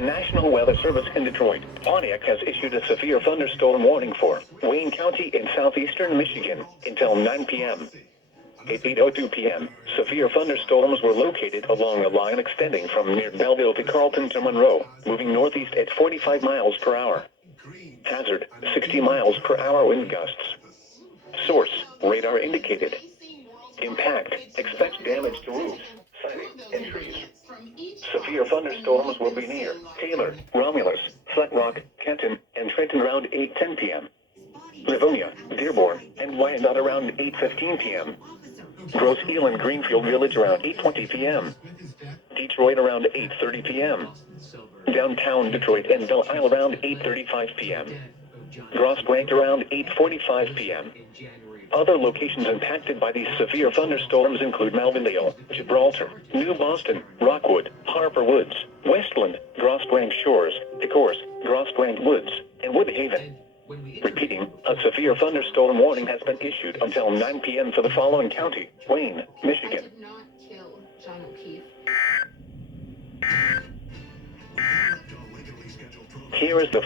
the National Weather Service in Detroit, Pontiac has issued a severe thunderstorm warning for Wayne County in southeastern Michigan until 9 p.m. At 8:02 p.m., severe thunderstorms were located along a line extending from near Belleville to Carlton to Monroe, moving northeast at 45 miles per hour. Hazard, 60 miles per hour wind gusts. Source, radar indicated. Impact, expect damage to roofs, siding, and trees. Severe thunderstorms will be near Taylor, Romulus, Flat Rock, Kenton, and Trenton around 8:10 p.m. Livonia, Dearborn, and Wyandotte around 8:15 p.m. Grosse Ile and Greenfield Village around 8:20 p.m. Detroit around 8:30 p.m. Downtown Detroit and Belle Isle around 8:35 p.m. Grosse Pointe around 8:45 p.m. Other locations impacted by these severe thunderstorms include Malvindale, Gibraltar, New Boston, Rockwood, Harper Woods, Westland, Grosse Pointe Shores, Ecorse, Grosse Pointe Woods, and Woodhaven. Repeating, a severe thunderstorm warning has been issued until 9 p.m. for the following county: Wayne, Michigan. Here is the